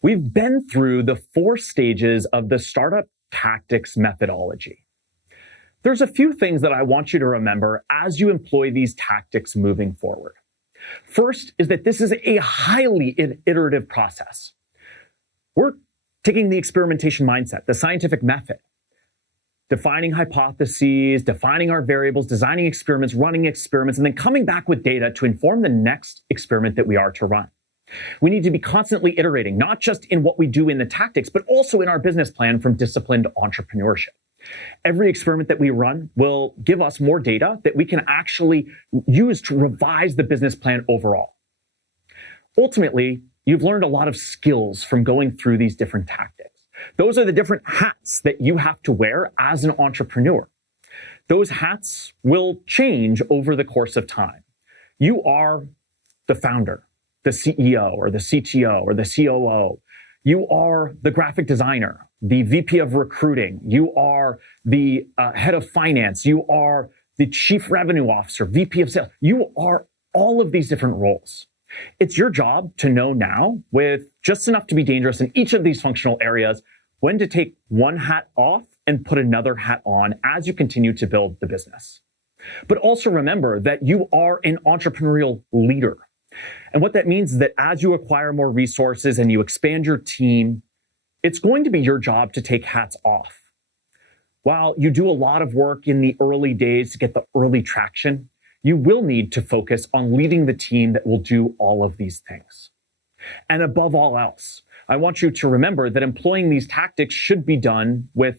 We've been through the 4 stages of the startup tactics methodology. There's a few things that I want you to remember as you employ these tactics moving forward. First is that this is a highly iterative process. We're taking the experimentation mindset, the scientific method, defining hypotheses, defining our variables, designing experiments, running experiments, and then coming back with data to inform the next experiment that we are to run. We need to be constantly iterating, not just in what we do in the tactics, but also in our business plan from disciplined entrepreneurship. Every experiment that we run will give us more data that we can actually use to revise the business plan overall. Ultimately, you've learned a lot of skills from going through these different tactics. Those are the different hats that you have to wear as an entrepreneur. Those hats will change over the course of time. You are the founder, the CEO or the CTO or the COO. You are the graphic designer, the VP of recruiting. You are the head of finance. You are the chief revenue officer, VP of sales. You are all of these different roles. It's your job to know now, with just enough to be dangerous in each of these functional areas, when to take one hat off and put another hat on as you continue to build the business. But also remember that you are an entrepreneurial leader. And what that means is that as you acquire more resources and you expand your team, it's going to be your job to take hats off. While you do a lot of work in the early days to get the early traction, you will need to focus on leading the team that will do all of these things. And above all else, I want you to remember that employing these tactics should be done with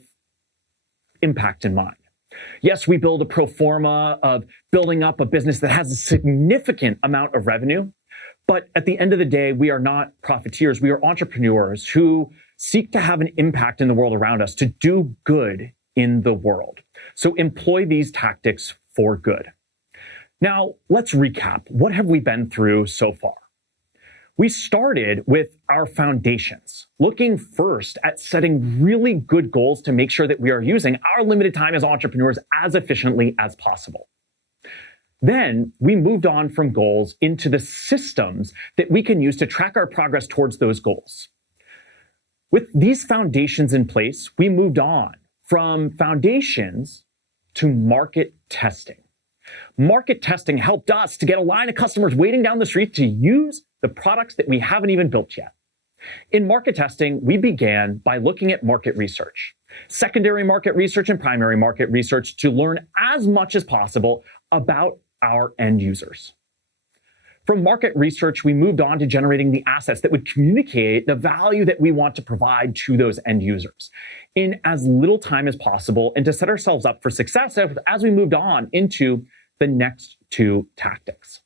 impact in mind. Yes, we build a pro forma of building up a business that has a significant amount of revenue, but at the end of the day, we are not profiteers. We are entrepreneurs who seek to have an impact in the world around us, to do good in the world. So employ these tactics for good. Now, let's recap. What have we been through so far? We started with our foundations, looking first at setting really good goals to make sure that we are using our limited time as entrepreneurs as efficiently as possible. Then we moved on from goals into the systems that we can use to track our progress towards those goals. With these foundations in place, we moved on from foundations to market testing. Market testing helped us to get a line of customers waiting down the street to use the products that we haven't even built yet. In market testing, we began by looking at market research, secondary market research and primary market research, to learn as much as possible about our end users. From market research, we moved on to generating the assets that would communicate the value that we want to provide to those end users in as little time as possible, and to set ourselves up for success as we moved on into the next 2 tactics.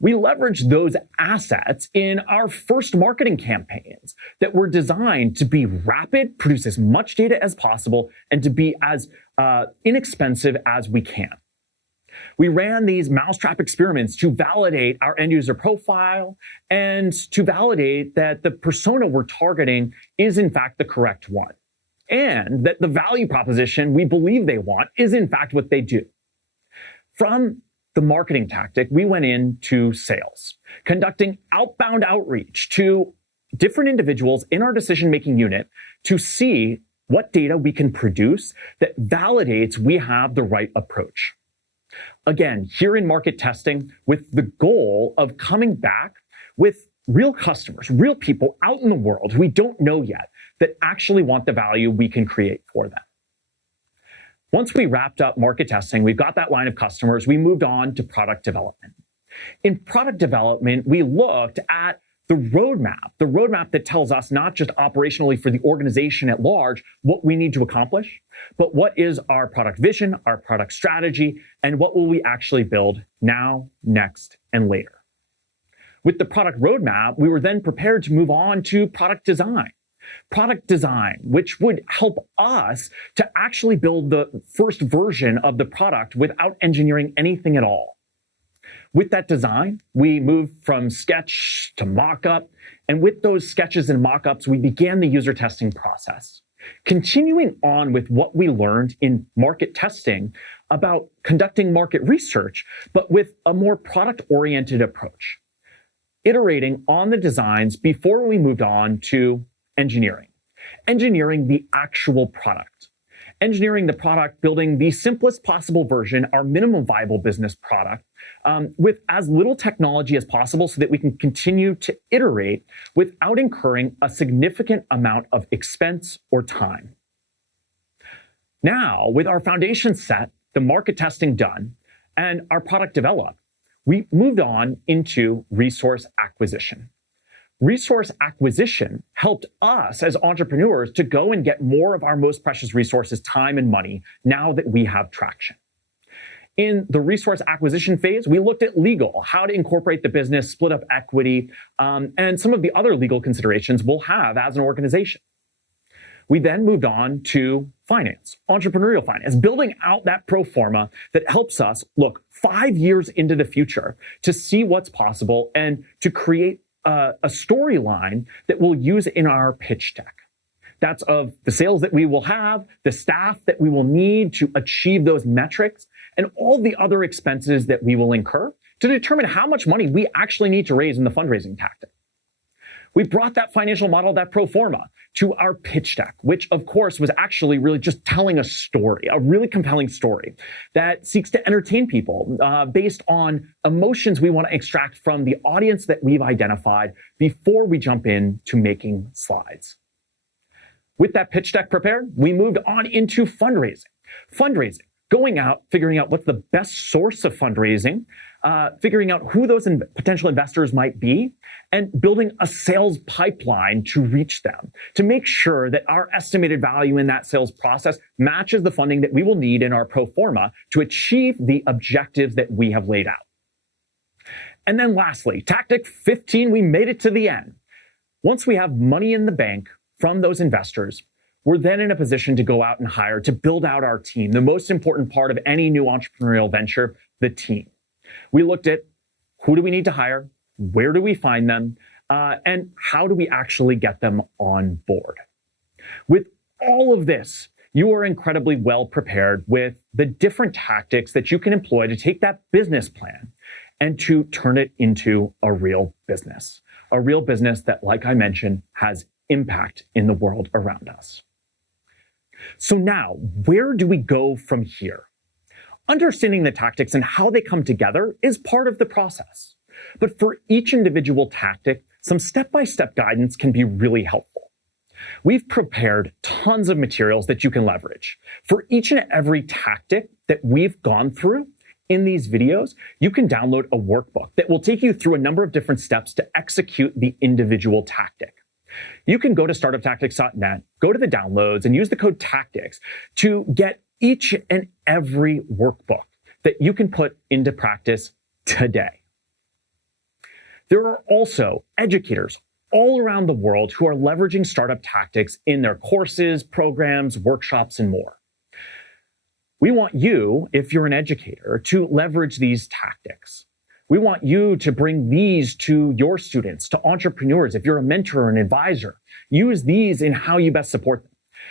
We leveraged those assets in our first marketing campaigns that were designed to be rapid, produce as much data as possible, and to be as inexpensive as we can. We ran these mousetrap experiments to validate our end user profile and to validate that the persona we're targeting is in fact the correct one, and that the value proposition we believe they want is in fact what they do. From the marketing tactic, we went into sales, conducting outbound outreach to different individuals in our decision-making unit to see what data we can produce that validates we have the right approach. Again, here in market testing, with the goal of coming back with real customers, real people out in the world who we don't know yet that actually want the value we can create for them. Once we wrapped up market testing, we've got that line of customers, we moved on to product development. In product development, we looked at the roadmap that tells us not just operationally for the organization at large what we need to accomplish, but what is our product vision, our product strategy, and what will we actually build now, next, and later. With the product roadmap, we were then prepared to move on to product design. Product design, which would help us to actually build the first version of the product without engineering anything at all. With that design, we moved from sketch to mock-up, and with those sketches and mock-ups, we began the user testing process. Continuing on with what we learned in market testing about conducting market research, but with a more product-oriented approach. iterating on the designs before we moved on to engineering. Engineering the actual product. Engineering the product, building the simplest possible version, our minimum viable business product, with as little technology as possible so that we can continue to iterate without incurring a significant amount of expense or time. Now, with our foundation set, the market testing done, and our product developed, we moved on into resource acquisition. Resource acquisition helped us as entrepreneurs to go and get more of our most precious resources, time and money, now that we have traction. In the resource acquisition phase, we looked at legal, how to incorporate the business, split up equity, and some of the other legal considerations we'll have as an organization. We then moved on to finance, entrepreneurial finance, building out that pro forma that helps us look 5 years into the future to see what's possible and to create a storyline that we'll use in our pitch deck. That's of the sales that we will have, the staff that we will need to achieve those metrics, and all the other expenses that we will incur to determine how much money we actually need to raise in the fundraising tactic. We brought that financial model, that pro forma, to our pitch deck, which of course was actually really just telling a story, a really compelling story that seeks to entertain people based on emotions we want to extract from the audience that we've identified before we jump into making slides. With that pitch deck prepared, we moved on into fundraising. Fundraising, going out, figuring out what's the best source of fundraising, figuring out who those potential investors might be, and building a sales pipeline to reach them, to make sure that our estimated value in that sales process matches the funding that we will need in our pro forma to achieve the objectives that we have laid out. And then lastly, tactic 15, we made it to the end. Once we have money in the bank from those investors, we're then in a position to go out and hire, to build out our team, the most important part of any new entrepreneurial venture, the team. We looked at who do we need to hire, where do we find them, and how do we actually get them on board. With all of this, you are incredibly well prepared with the different tactics that you can employ to take that business plan and to turn it into a real business that, like I mentioned, has impact in the world around us. So now, where do we go from here? Understanding the tactics and how they come together is part of the process. But for each individual tactic, some step-by-step guidance can be really helpful. We've prepared tons of materials that you can leverage. For each and every tactic that we've gone through in these videos, you can download a workbook that will take you through a number of different steps to execute the individual tactic. You can go to startuptactics.net, go to the downloads, and use the code TACTICS to get each and every workbook that you can put into practice today. There are also educators all around the world who are leveraging startup tactics in their courses, programs, workshops, and more. We want you, if you're an educator, to leverage these tactics. We want you to bring these to your students, to entrepreneurs. If you're a mentor or an advisor, use these in how you best support them.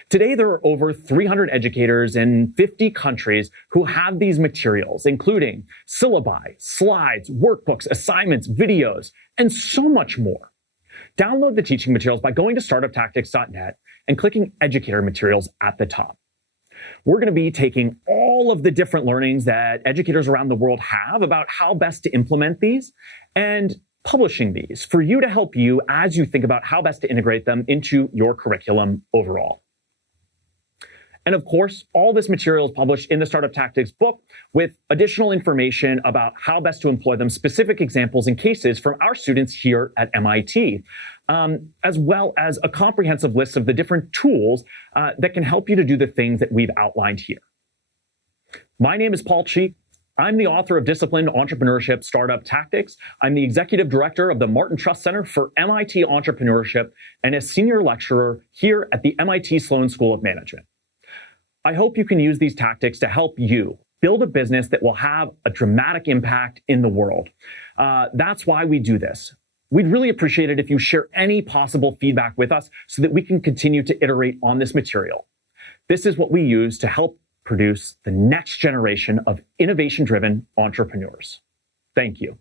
Today, there are over 300 educators in 50 countries who have these materials, including syllabi, slides, workbooks, assignments, videos, and so much more. Download the teaching materials by going to startuptactics.net and clicking Educator Materials at the top. We're going to be taking all of the different learnings that educators around the world have about how best to implement these and publishing these for you to help you as you think about how best to integrate them into your curriculum overall. And of course, all this material is published in the Startup Tactics book with additional information about how best to employ them, specific examples and cases from our students here at MIT, as well as a comprehensive list of the different tools that can help you to do the things that we've outlined here. My name is Paul Cheek. I'm the author of Disciplined Entrepreneurship Startup Tactics. I'm the executive director of the Martin Trust Center for MIT Entrepreneurship and a senior lecturer here at the MIT Sloan School of Management. I hope you can use these tactics to help you build a business that will have a dramatic impact in the world. That's why we do this. We'd really appreciate it if you share any possible feedback with us so that we can continue to iterate on this material. This is what we use to help produce the next generation of innovation-driven entrepreneurs. Thank you.